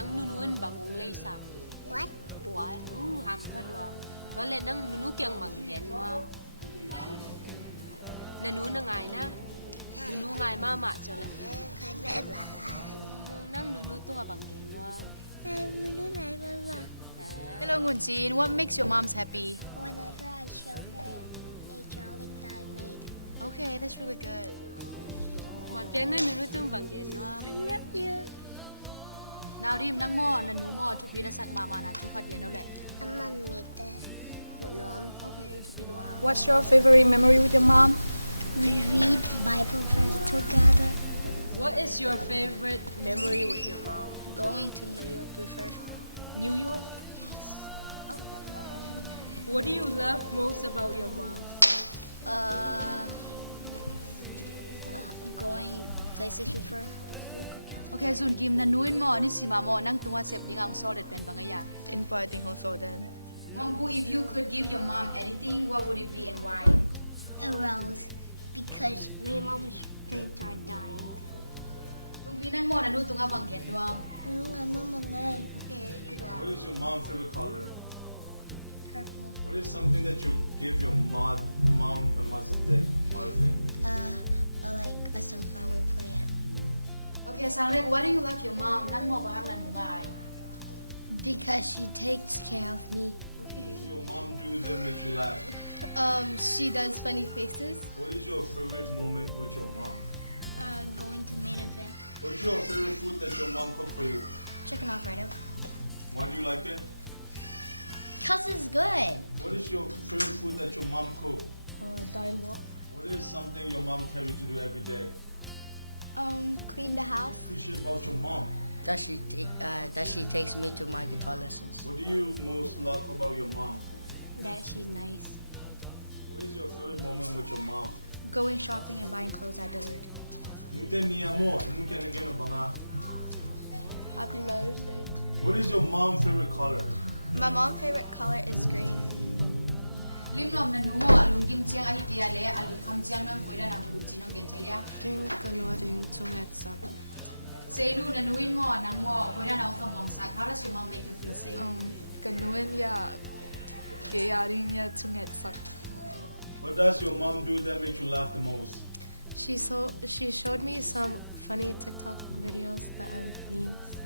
nang nunuan bangong lay sang. What? Puan, hampir dua. Wala nang nunu kyang banggen wa. Nanu na ngay na. Nunu ngay mama chole. Nang nunu tu nga banggen wa. Hello, Ngunjin. What makes your moms happy? Whenever I show her a drawing that I made. Okay, that's really good. Ma piang na nunu tu banggen wa. I love you. Now, Rim, nang mo, nanu mo, tupi na sak mama na tukat yan ulit. I'm on meet một nhóm. Okay, tupi doang. What's your favorite memory with your mom? We read Bible verse together. What is your favorite memory with your mom? Going to New York with her. New York? What do you love most about your mom? Going places with her. Okay, soon Kim, nanuin mo, ni si mamo, nang tunga sep di nga ang solid pen bangaya. In parting hong sodan. Mangbu, if you could give your mom anything, what would it be and why? A rose. Because my mom's parents are dying. Tung pinang mo, nanu tunga banggen doang. Ano nga mama ngay? Okay, tupi doang. What is your mom's favorite color? Purple. What is something that you give your mom on Mother's Day? Like a sunflower plant. Okay, Sanglek, why do you love your mom? Nang mo bahang nanu ngay? Because she takes care of me. What does your mom do that makes you laugh? She does funny faces. What is your favorite moment with your mom? Going to main event. What is your favorite food that your mom cooked for you? Chicken Alfredo. Why do you like it? Cause it's good. What is your favorite food that your mom cooked? Dime what? What is something your mom tells you to do every day? Clean the house. Appreciate about your mom. That she takes me to my guitar lessons. What do you most love about your mom? That she's nice. What is your favorite moment with your mom? Going shopping and buying clothes at Dillard. Nute niya mo, nuke nageno banga. Happy Mother's Day. What is your mom's favorite color? My mom's favorite color is green. Limnom nanu mo, alung kim chiang ahi tiale, alung kam chiang nang koida na huji nang genteria. Ding kanwa ding tunget sak. Say nu nanuin mo, nang mo, koida na ang kamong sak. How does your mom make you feel safe? Kanuin ya gayaring ya tunget sak. What does your mom do that makes you laugh the most? She showed me some funny TikTok videos that are memes.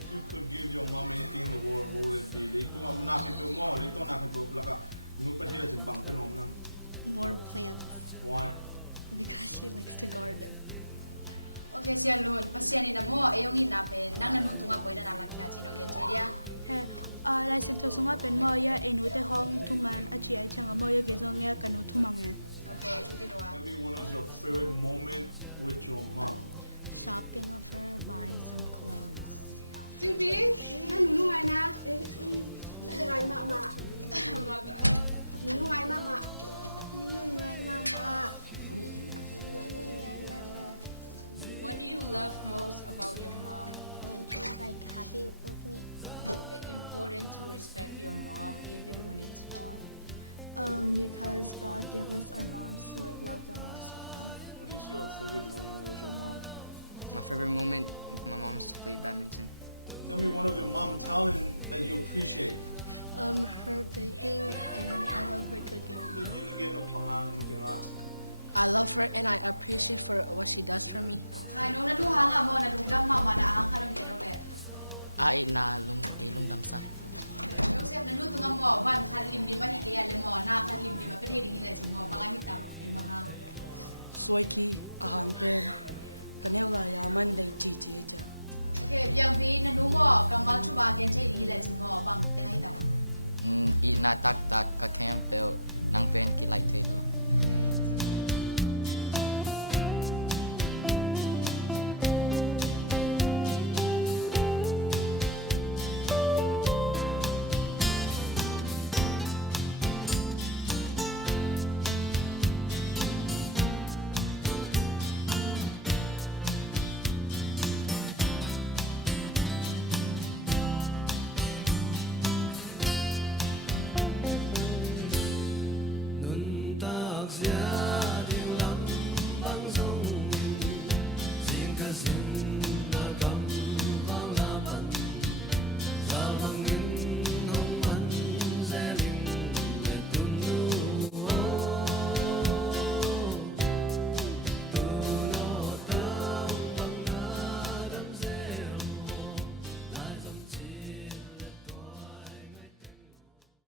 If you could give your mom anything in the world, what would it be? Dito nga nakipag mo, dito nakipag laka. Nupatila sin bang kanom nang. More plants Why? because she likes to garden. Okay, siya lun. Pasyanin na mo, ayong inapin, nang nanuto nga koida na lakya chino genteria. Lai sen to sunga pen mo ya enu te hong tuman achi ai changa mo ya gezong ya kanu tumange. Okay, tupi doa. Tell me one of your favorite moment with your mom. Shopping with her, buying some clothes. Jingbi, na nunu ngay na. Ngay mama. Nunu ngay mama. Mama. What do you love most about your mom? When she's like happy with me. Is it important to respect your mom even when it's hard? Because God gave us our moms to like love them and respect them. What is your favorite moment with your mom? My favorite moment with my mom is to play badminton. Tell me one of your mom talent that you appreciate. Her baking and I love her cooking. Then you again no panga nuke nga. I love her and I appreciate for what she does for me. Hai no na du hanga mo na lungdam ma ma na hang karong ke no le. Ai na lung dam sak. Joseph na du tunga mo ban khan lim di ma hi ke ya le mo na khan lim di ma pe the ding hi le chin mo banga hi tam en ba hang. Soiki ahang pen panela yaman dai chi chi cha. Okay, piang pi na du mo kamal chu ba gen chei hi le chin mo bang te ngai tam. I na tak ka kem pel nang pen ki like te lo.